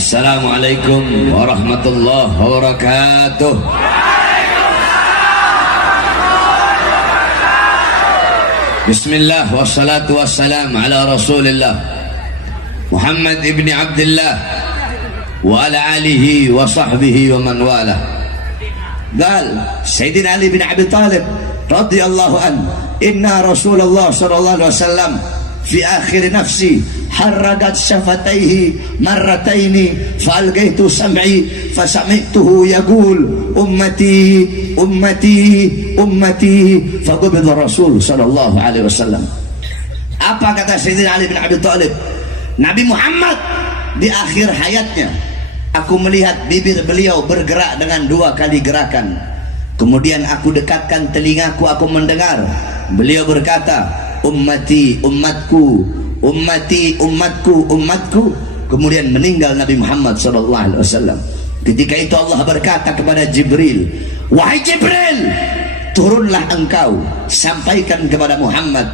Assalamualaikum warahmatullahi wabarakatuh. Bismillah wassalatu wassalam ala Rasulillah Muhammad ibn Abdullah wa ala alihi wa sahbihi wa man wala. Qal Sayyidina Ali bin Abi Talib radhiyallahu an, inna Rasulullah sallallahu alaihi wasallam fi akhir nafsi harradat syafataihi marrataini fa'algaitu sam'i fasami'tuhu yaqul ummati ummati ummati faqabidha Rasul sallallahu alaihi wasallam. Apa kata Sayyidina Ali bin Abi Talib? Nabi Muhammad di akhir hayatnya, aku melihat bibir beliau bergerak dengan 2 kali gerakan. Kemudian aku dekatkan telingaku, aku mendengar beliau berkata, ummati ummatku, ummati ummatku, ummatku. Kemudian meninggal Nabi Muhammad SAW. Ketika itu Allah berkata kepada Jibril, wahai Jibril, turunlah engkau, sampaikan kepada Muhammad,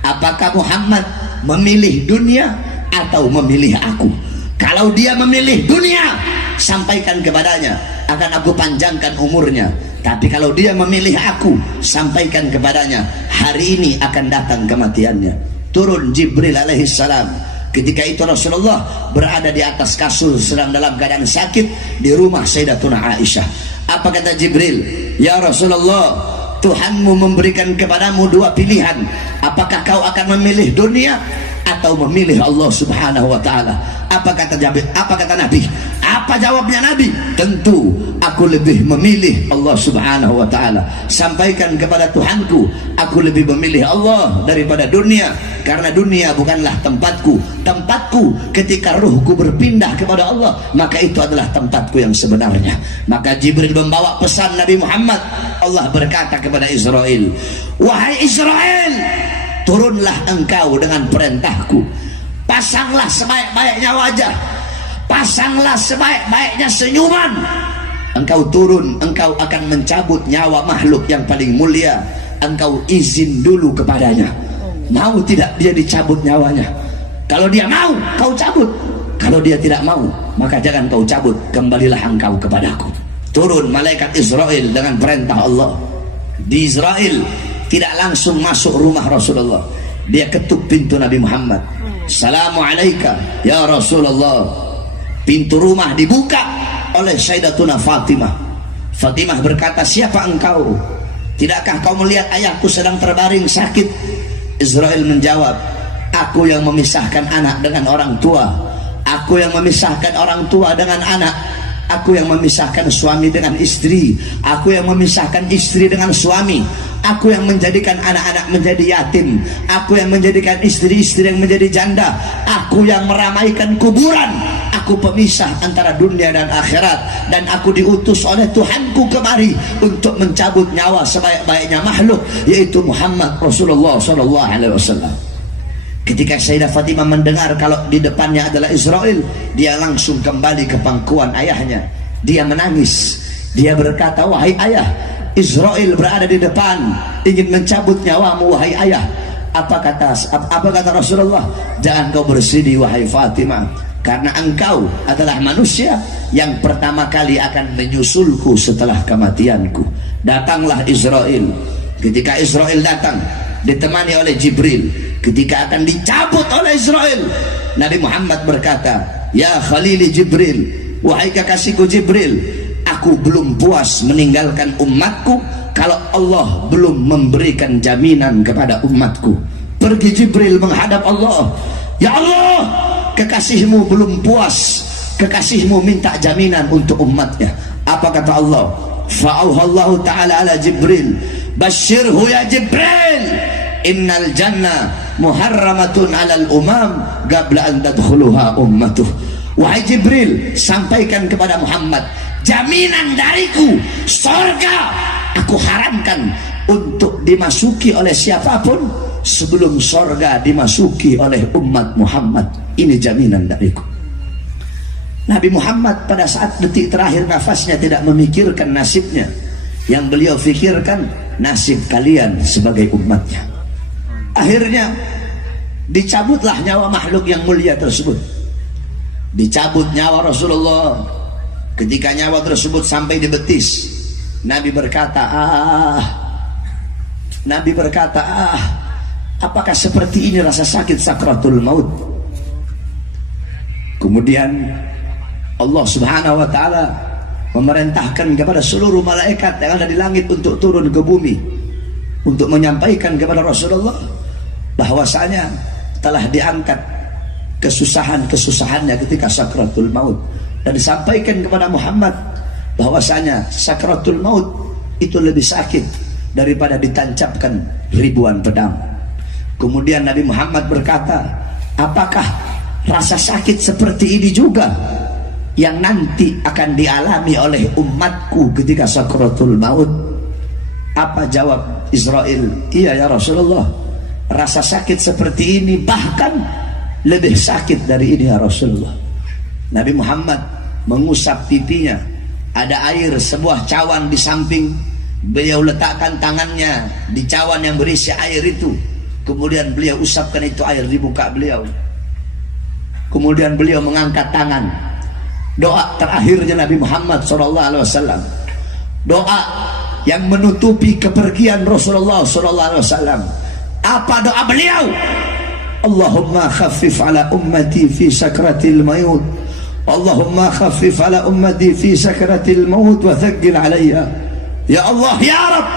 apakah Muhammad memilih dunia atau memilih aku? Kalau dia memilih dunia, sampaikan kepadanya, akan aku panjangkan umurnya. Tapi kalau dia memilih aku, sampaikan kepadanya, hari ini akan datang kematiannya. Turun Jibril alaihissalam. Ketika itu Rasulullah berada di atas kasur, sedang dalam keadaan sakit di rumah Sayyidatuna Aisyah. Apa kata Jibril? Ya Rasulullah, Tuhanmu memberikan kepadamu 2 pilihan. Apakah kau akan memilih dunia atau memilih Allah subhanahu wa ta'ala? Apa kata Nabi? Apa jawabnya Nabi? Tentu aku lebih memilih Allah subhanahu wa ta'ala. Sampaikan kepada Tuhanku, aku lebih memilih Allah daripada dunia, karena dunia bukanlah tempatku. Tempatku ketika ruhku berpindah kepada Allah, maka itu adalah tempatku yang sebenarnya. Maka Jibril membawa pesan Nabi Muhammad. Allah berkata kepada Israel, wahai Israel, turunlah engkau dengan perintahku, pasanglah sebaik-baiknya wajah, pasanglah sebaik-baiknya senyuman. Engkau turun, engkau akan mencabut nyawa makhluk yang paling mulia. Engkau izin dulu kepadanya, mau tidak dia dicabut nyawanya? Kalau dia mau, kau cabut. Kalau dia tidak mau, maka jangan kau cabut, kembalilah engkau kepadaku. Turun malaikat Israel dengan perintah Allah. Di Israel tidak langsung masuk rumah Rasulullah, dia ketuk pintu Nabi Muhammad. Assalamualaikum ya Rasulullah. Pintu rumah dibuka oleh Sayyidatuna Fatimah. Fatimah berkata, siapa engkau? Tidakkah kau melihat ayahku sedang terbaring sakit? Israel menjawab, aku yang memisahkan anak dengan orang tua, aku yang memisahkan orang tua dengan anak, aku yang memisahkan suami dengan istri, aku yang memisahkan istri dengan suami, aku yang menjadikan anak-anak menjadi yatim, aku yang menjadikan istri-istri yang menjadi janda, aku yang meramaikan kuburan, aku pemisah antara dunia dan akhirat, dan aku diutus oleh Tuhanku kemari untuk mencabut nyawa sebaik-baiknya makhluk, yaitu Muhammad Rasulullah SAW. Ketika Sayyidah Fatimah mendengar kalau di depannya adalah Israel, dia langsung kembali ke pangkuan ayahnya. Dia menangis, dia berkata, wahai ayah, Israel berada di depan, ingin mencabut nyawamu wahai ayah. Apa kata Rasulullah? Jangan kau bersedih wahai Fatimah, karena engkau adalah manusia yang pertama kali akan menyusulku setelah kematianku. Datanglah Israel. Ketika Israel datang ditemani oleh Jibril, ketika akan dicabut oleh Israel, Nabi Muhammad berkata, ya Khalili Jibril, wahai kekasihku Jibril, aku belum puas meninggalkan umatku kalau Allah belum memberikan jaminan kepada umatku. Pergi Jibril menghadap Allah. Ya Allah, kekasihmu belum puas, kekasihmu minta jaminan untuk umatnya. Apa kata Allah? Fa'auhallahu ta'ala ala Jibril, basyirhu ya Jibril, innal jannah muharramatun alal umam qabla an tadkhuluha ummatuh. Wahai Jibril, sampaikan kepada Muhammad, jaminan dariku, surga aku haramkan untuk dimasuki oleh siapapun sebelum surga dimasuki oleh umat Muhammad. Ini jaminan dariku. Nabi Muhammad pada saat detik terakhir nafasnya tidak memikirkan nasibnya. Yang beliau fikirkan nasib kalian sebagai umatnya. Akhirnya dicabutlah nyawa makhluk yang mulia tersebut. dicabut nyawa Rasulullah. Ketika nyawa tersebut sampai di betis, Nabi berkata, apakah seperti ini rasa sakit sakratul maut? Kemudian Allah Subhanahu wa ta'ala memerintahkan kepada seluruh malaikat yang ada di langit untuk turun ke bumi untuk menyampaikan kepada Rasulullah bahwasanya telah diangkat kesusahannya ketika sakratul maut, dan disampaikan kepada Muhammad bahwasanya sakratul maut itu lebih sakit daripada ditancapkan ribuan pedang. Kemudian Nabi Muhammad berkata, apakah rasa sakit seperti ini juga yang nanti akan dialami oleh umatku ketika sakratul maut? Apa jawab Israel? Iya ya Rasulullah, rasa sakit seperti ini, bahkan lebih sakit dari ini ya Rasulullah. Nabi Muhammad mengusap pipinya, ada air sebuah cawan di samping, beliau letakkan tangannya di cawan yang berisi air itu, kemudian beliau usapkan itu air di muka beliau. Kemudian beliau mengangkat tangan, doa terakhirnya Nabi Muhammad SAW, doa yang menutupi kepergian Rasulullah SAW. Apa doa beliau? Allahumma khaffif ala ummati fi sakratil maut, Allahumma khaffif ala ummati fi sakratil maut wa thaqqil alayya. Ya Allah, ya Rabb,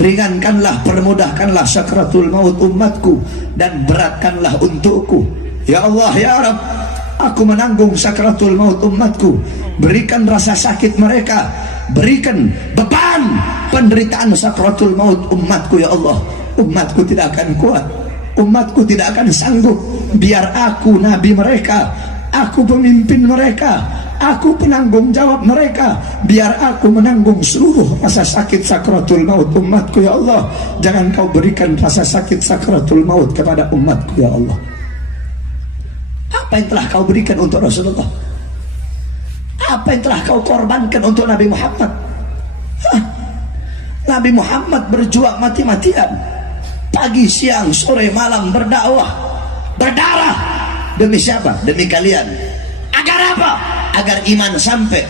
ringankanlah, permudahkanlah sakratul maut umatku dan beratkanlah untukku. Ya Allah, ya Rabb, aku menanggung sakratul maut umatku, berikan rasa sakit mereka, berikan beban penderitaan sakratul maut umatku. Ya Allah, umatku tidak akan kuat, umatku tidak akan sanggup. Biar aku nabi mereka, aku pemimpin mereka, aku penanggung jawab mereka, biar aku menanggung seluruh rasa sakit sakratul maut umatku. Ya Allah, jangan kau berikan rasa sakit sakratul maut kepada umatku. Ya Allah, apa yang telah kau berikan untuk Rasulullah? Apa yang telah kau korbankan untuk Nabi Muhammad? Nabi Muhammad berjuang mati-matian, pagi, siang, sore, malam berdakwah, berdarah. Demi siapa? Demi kalian. Agar apa? Agar iman sampai,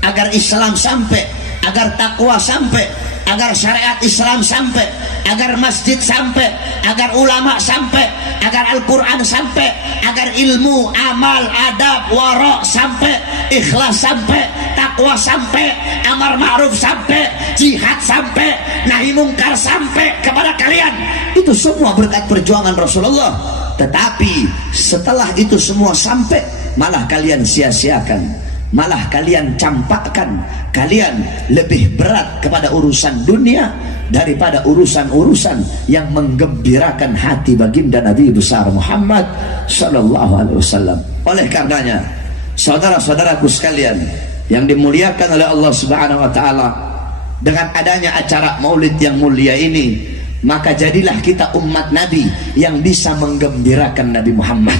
agar Islam sampai, agar takwa sampai, agar syariat Islam sampai, agar masjid sampai, agar ulama sampai, agar Al-Quran sampai, agar ilmu, amal, adab, warok sampai, ikhlas sampai, takwa sampai, amar ma'ruf sampai, jihad sampai, nahi mungkar sampai kepada kalian. Itu semua berkat perjuangan Rasulullah. Tetapi setelah itu semua sampai, malah kalian sia-siakan, malah kalian campakkan, kalian lebih berat kepada urusan dunia daripada urusan-urusan yang menggembirakan hati baginda Nabi besar Muhammad sallallahu alaihi wasallam. Oleh karenanya, saudara-saudaraku sekalian yang dimuliakan oleh Allah Subhanahu wa taala, dengan adanya acara Maulid yang mulia ini, maka jadilah kita umat Nabi yang bisa menggembirakan Nabi Muhammad.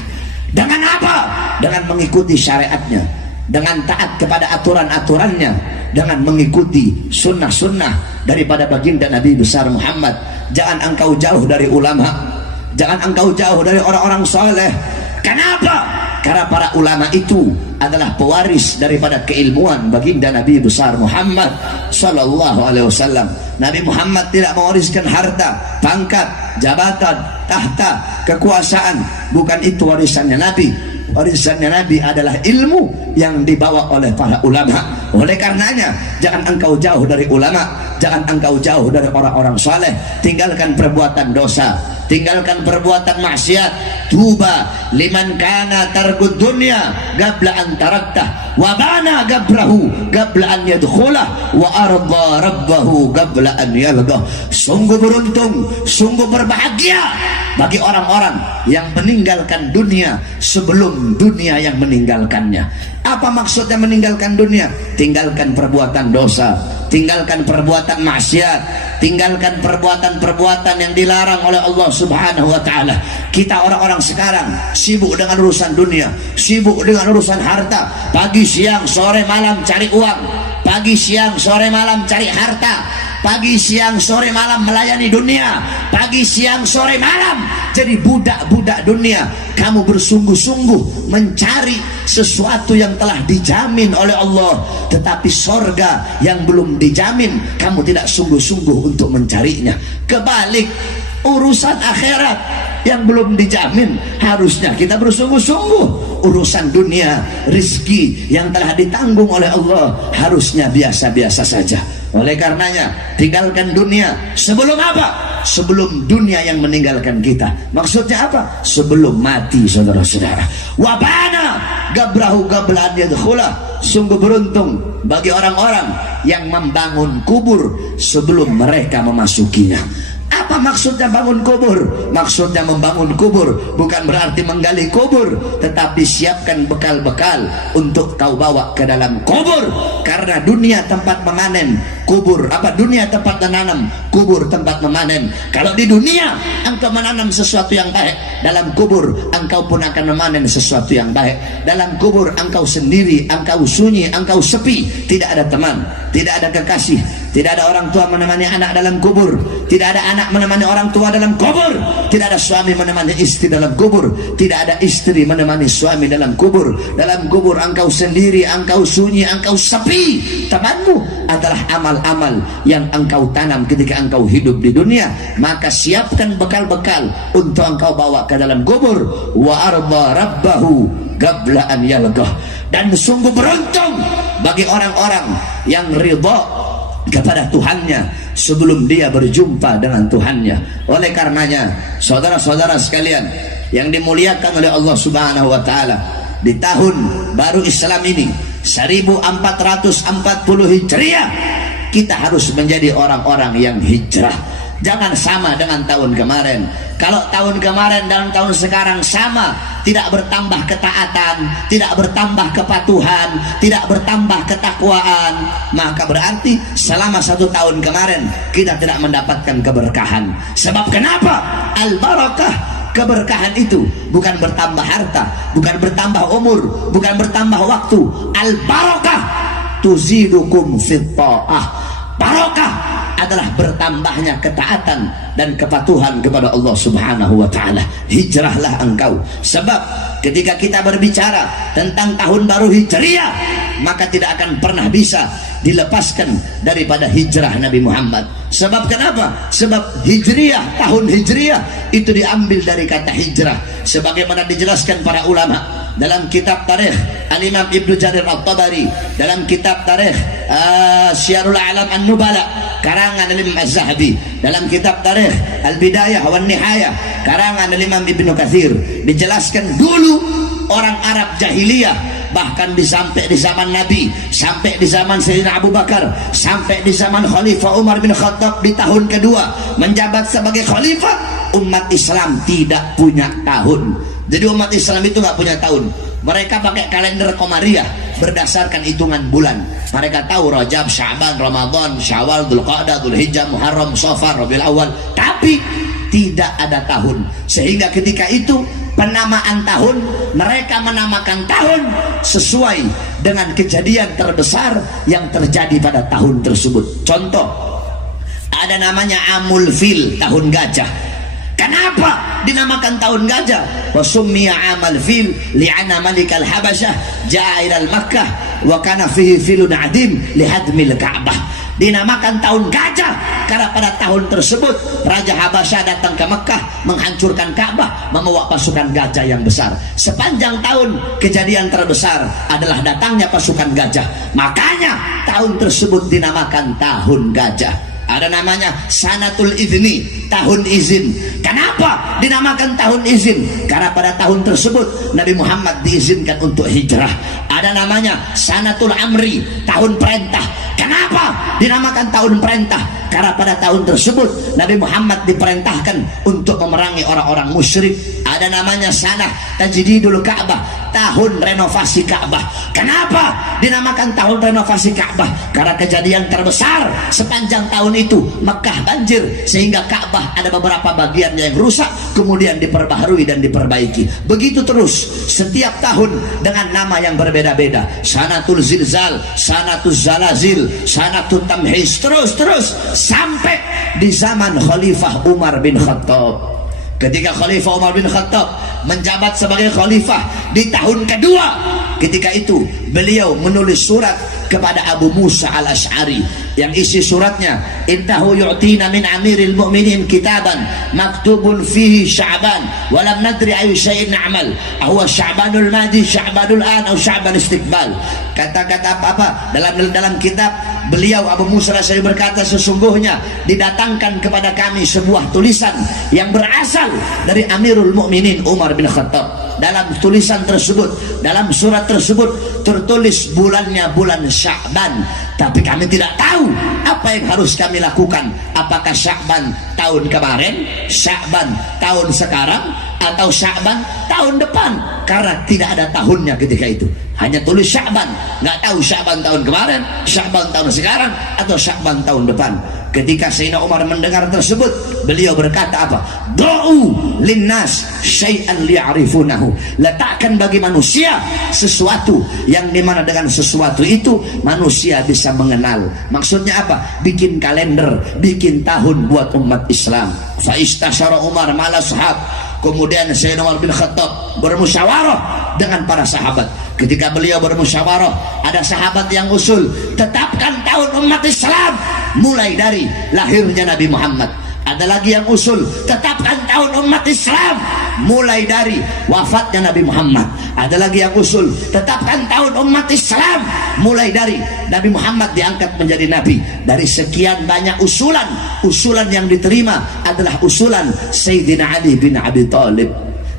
Dengan apa? Dengan mengikuti syariatnya, dengan taat kepada aturan-aturannya, dengan mengikuti sunnah-sunnah daripada baginda Nabi besar Muhammad. Jangan engkau jauh dari ulama, jangan engkau jauh dari orang-orang saleh. Kenapa? Karena para ulama itu adalah pewaris daripada keilmuan baginda Nabi besar Muhammad sallallahu alaihi wasallam. Nabi Muhammad tidak mewariskan harta, pangkat, jabatan, tahta, kekuasaan. Bukan itu warisannya Nabi. Warisannya Nabi adalah ilmu yang dibawa oleh para ulama. Oleh karenanya, jangan engkau jauh dari ulama, jangan engkau jauh dari orang-orang saleh. Tinggalkan perbuatan dosa, tinggalkan perbuatan maksiat. Tuba liman kana targud dunya qabla an taraktah wa bana gabrahu qabla an yadkhulah wa arda rabbahu qabla an yalqah. Sungguh beruntung, sungguh berbahagia bagi orang-orang yang meninggalkan dunia sebelum dunia yang meninggalkannya. Apa maksudnya meninggalkan dunia? Tinggalkan perbuatan dosa, tinggalkan perbuatan maksiat, tinggalkan perbuatan-perbuatan yang dilarang oleh Allah Subhanahu wa taala. Kita orang-orang sekarang sibuk dengan urusan dunia, sibuk dengan urusan harta, pagi siang sore malam cari uang, pagi siang sore malam cari harta. pagi siang sore malam melayani dunia, pagi siang sore malam jadi budak-budak dunia. Kamu bersungguh-sungguh mencari sesuatu yang telah dijamin oleh Allah, tetapi sorga yang belum dijamin kamu tidak sungguh-sungguh untuk mencarinya. Kebalik, urusan akhirat yang belum dijamin harusnya kita bersungguh-sungguh. Urusan dunia, rizki yang telah ditanggung oleh Allah harusnya biasa-biasa saja. Oleh karenanya tinggalkan dunia sebelum apa? Sebelum dunia yang meninggalkan kita. Maksudnya apa? Sebelum mati, saudara-saudara. Wabana gabrahu gablan yadkhulah. Sungguh beruntung bagi orang-orang yang membangun kubur sebelum mereka memasukinya. Apa maksudnya bangun kubur? Maksudnya membangun kubur bukan berarti menggali kubur, tetapi siapkan bekal-bekal untuk kau bawa ke dalam kubur. Karena dunia tempat memanen, kubur dunia tempat menanam, kubur tempat memanen. Kalau di dunia engkau menanam sesuatu yang baik, dalam kubur engkau pun akan memanen sesuatu yang baik. Dalam kubur engkau sendiri, engkau sunyi, engkau sepi, tidak ada teman, tidak ada kekasih, tidak ada orang tua menemani anak dalam kubur, tidak ada anak menemani orang tua dalam kubur, tidak ada suami menemani istri dalam kubur, tidak ada istri menemani suami dalam kubur. Dalam kubur engkau sendiri, engkau sunyi, engkau sepi. Temanmu adalah amal-amal yang engkau tanam ketika engkau hidup di dunia. Maka siapkan bekal-bekal untuk engkau bawa ke dalam kubur. Wa arda rabbahu qabla an yalqah. Dan sungguh beruntung bagi orang-orang yang ridha kepada Tuhannya sebelum dia berjumpa dengan Tuhannya. Oleh karenanya saudara-saudara sekalian yang dimuliakan oleh Allah Subhanahu wa taala, di tahun baru Islam ini 1440 Hijriah kita harus menjadi orang-orang yang hijrah. Jangan sama dengan tahun kemarin. Kalau tahun kemarin dan tahun sekarang sama, tidak bertambah ketaatan, tidak bertambah kepatuhan, tidak bertambah ketakwaan, maka berarti selama 1 tahun kemarin kita tidak mendapatkan keberkahan. Sebab kenapa? Al-barakah, keberkahan itu bukan bertambah harta, bukan bertambah umur, bukan bertambah waktu. Al-barakah tuzidukum fit ta'ah. Barakah adalah bertambahnya ketaatan dan kepatuhan kepada Allah Subhanahu wa taala. Hijrahlah engkau. Sebab ketika kita berbicara tentang tahun baru Hijriah, maka tidak akan pernah bisa dilepaskan daripada hijrah Nabi Muhammad. Sebab kenapa? Sebab Hijriah, tahun Hijriah itu diambil dari kata hijrah, sebagaimana dijelaskan para ulama dalam kitab tarikh Al-Imam Ibnu Jarir At-Tabari, dalam kitab tarikh Syiarul A'lam An-Nubala karangan Al-Imam Az-Zahabi, dalam kitab tarikh Al-Bidayah wan Nihayah karangan Al-Imam Ibnu Katsir, dijelaskan dulu orang Arab jahiliyah, bahkan sampai di zaman Nabi, sampai di zaman Sayyidina Abu Bakar, sampai di zaman Khalifah Umar bin Khattab di tahun kedua menjabat sebagai khalifah, umat Islam tidak punya tahun. Jadi umat Islam itu nggak punya tahun. Mereka pakai kalender Komariah berdasarkan hitungan bulan. Mereka tahu Rajab, Sya'ban, Ramadan, Syawal, Dzulqa'dah, Dzulhijjah, Muharram, Safar, Rabiul Awal, tapi tidak ada tahun. Sehingga ketika itu penamaan tahun, mereka menamakan tahun sesuai dengan kejadian terbesar yang terjadi pada tahun tersebut. Contoh, ada namanya Amul Fil, tahun gajah. Kenapa dinamakan tahun gajah? Wa summiya amal fil li'anna malikal habasyah ja'a ilal Makkah wa kana fihi filun adim lihadmil Ka'bah. Dinamakan tahun gajah karena pada tahun tersebut Raja Habasyah datang ke Mekah menghancurkan Ka'bah, membawa pasukan gajah yang besar. Sepanjang tahun kejadian terbesar adalah datangnya pasukan gajah. Makanya tahun tersebut dinamakan tahun gajah. Ada namanya Sanatul Izni, tahun izin. Kenapa dinamakan tahun izin? Karena pada tahun tersebut Nabi Muhammad diizinkan untuk hijrah. Ada namanya Sanatul Amri, tahun perintah. Kenapa dinamakan tahun perintah? Karena pada tahun tersebut Nabi Muhammad diperintahkan untuk memerangi orang-orang musyrik. ada namanya sanah tajdidul Ka'bah, tahun renovasi Ka'bah. Kenapa dinamakan tahun renovasi Ka'bah? Karena kejadian terbesar sepanjang tahun itu Mekah banjir, sehingga Ka'bah ada beberapa bagian yang rusak, kemudian diperbaharui dan diperbaiki. Begitu terus setiap tahun dengan nama yang berbeda-beda. Sanatul Zilzal, Sanatul Zalazil, Sanatul Tamhis, terus sampai di zaman Khalifah Umar bin Khattab. Ketika Khalifah Umar bin Khattab menjabat sebagai khalifah di tahun kedua, ketika itu beliau menulis surat kepada Abu Musa al-Ash'ari yang isi suratnya, innahu yu'tina min amiril mu'minin kitaban maktubun fihi Sya'ban wa lam nadri ayu syai'in na'mal huwa Sya'banul madi, Sya'banul an atau Sya'ban istiqbal. Kata-kata apa dalam kitab beliau Abu Musa al-Ash'ari berkata, sesungguhnya didatangkan kepada kami sebuah tulisan yang berasal dari Amirul Mukminin Umar bin Khattab. Dalam tulisan tersebut, dalam surat tersebut tertulis bulannya bulan Sya'ban, tapi kami tidak tahu apa yang harus kami lakukan. Apakah Sya'ban tahun kemarin, Sya'ban tahun sekarang, atau Sya'ban tahun depan? Karena tidak ada tahunnya ketika itu, hanya tulis Sya'ban, nggak tahu Sya'ban tahun kemarin, Sya'ban tahun sekarang, atau Sya'ban tahun depan. Ketika Sayyidina Umar mendengar tersebut, beliau berkata apa? Do'u linnas syai'an li'arifunahu. Letakkan bagi manusia sesuatu yang dimana dengan sesuatu itu manusia bisa mengenal. Maksudnya apa? Bikin kalender, bikin tahun buat umat Islam. Fa'istasyara Umar ma'al ashab. Kemudian Sayyidina Umar bin Khattab bermusyawarah dengan para sahabat. Ketika beliau bermusyawarah, ada sahabat yang usul, tetapkan tahun umat Islam mulai dari lahirnya Nabi Muhammad. Ada lagi yang usul, tetapkan tahun umat Islam mulai dari wafatnya Nabi Muhammad. Ada lagi yang usul, tetapkan tahun umat Islam mulai dari Nabi Muhammad diangkat menjadi nabi. Dari sekian banyak usulan, usulan yang diterima adalah usulan Sayyidina Ali bin Abi Thalib.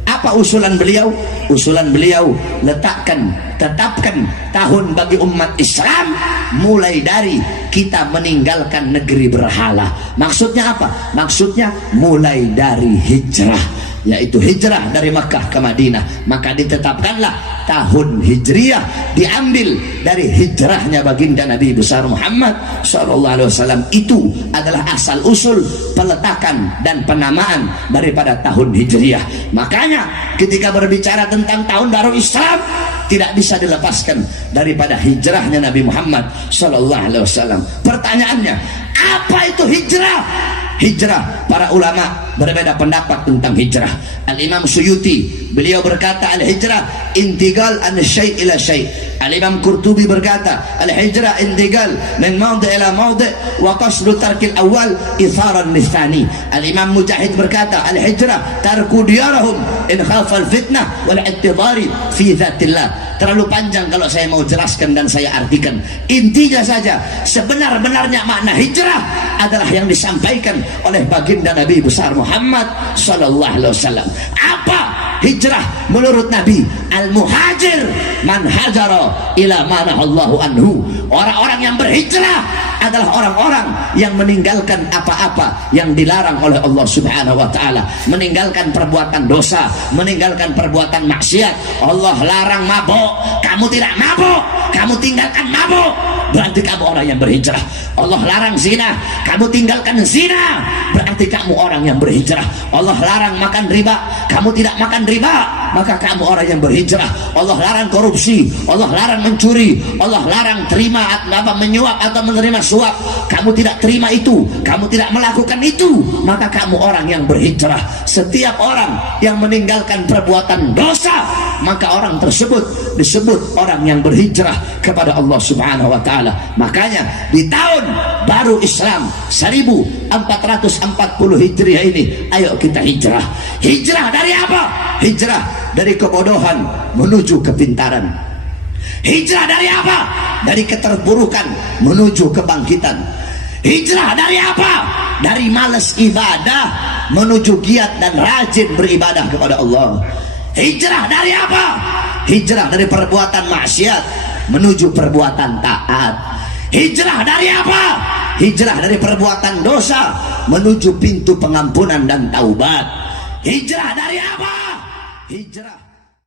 Apa usulan beliau? Usulan beliau, tetapkan tahun bagi umat Islam mulai dari kita meninggalkan negeri berhala. Maksudnya apa? Maksudnya mulai dari hijrah, yaitu hijrah dari Makkah ke Madinah. Maka ditetapkanlah tahun Hijriah diambil dari hijrahnya baginda Nabi besar Muhammad SAW. Itu adalah asal usul peletakan dan penamaan daripada tahun Hijriah. Makanya ketika berbicara tentang tahun baru Islam, tidak bisa dilepaskan daripada hijrahnya Nabi Muhammad SAW. Pertanyaannya, apa itu hijrah? Hijrah, para ulama berbeda pendapat tentang hijrah. Al-Imam Suyuti beliau berkata, al-hijrah intiqal an syai' ila syai'. Al-Imam Qurtubi berkata, al-hijrah intiqal min mawdi' ila mawdi' wa qasdu tarkil awal itharan lithani. Al-Imam Mujahid berkata, al-hijrah tarku diyarahum in khafal fitnah wal i'tidari fi dzatillah. Terlalu panjang kalau saya mau jelaskan dan saya artikan. Intinya saja, sebenar-benarnya makna hijrah adalah yang disampaikan oleh baginda Nabi besar Muhammad SAW. Apa hijrah menurut Nabi? Al-muhajir man hajara ila mana Allahu anhu. Orang-orang yang berhijrah adalah orang-orang yang meninggalkan apa-apa yang dilarang oleh Allah Subhanahu wa taala, meninggalkan perbuatan dosa, meninggalkan perbuatan maksiat. Allah larang mabuk, kamu tidak mabuk, kamu tinggalkan mabuk, berarti kamu orang yang berhijrah. Allah larang zina, kamu tinggalkan zina, berarti kamu orang yang berhijrah. Allah larang makan riba, kamu tidak makan riba, maka kamu orang yang berhijrah. Allah larang korupsi, Allah larang mencuri, Allah larang terima menyuap atau menerima suap, kamu tidak terima itu, kamu tidak melakukan itu, maka kamu orang yang berhijrah. Setiap orang yang meninggalkan perbuatan dosa, maka orang tersebut disebut orang yang berhijrah kepada Allah Subhanahu wa taala. Makanya di tahun baru Islam 1440 Hijriah ini, ayo kita hijrah. Hijrah dari apa? Hijrah dari kebodohan menuju kepintaran. Hijrah dari apa? Dari keterpurukan menuju kebangkitan. Hijrah dari apa? Dari malas ibadah menuju giat dan rajin beribadah kepada Allah. Hijrah dari apa? Hijrah dari perbuatan maksiat menuju perbuatan taat. Hijrah dari apa? Hijrah dari perbuatan dosa menuju pintu pengampunan dan taubat. Hijrah dari apa? hijrah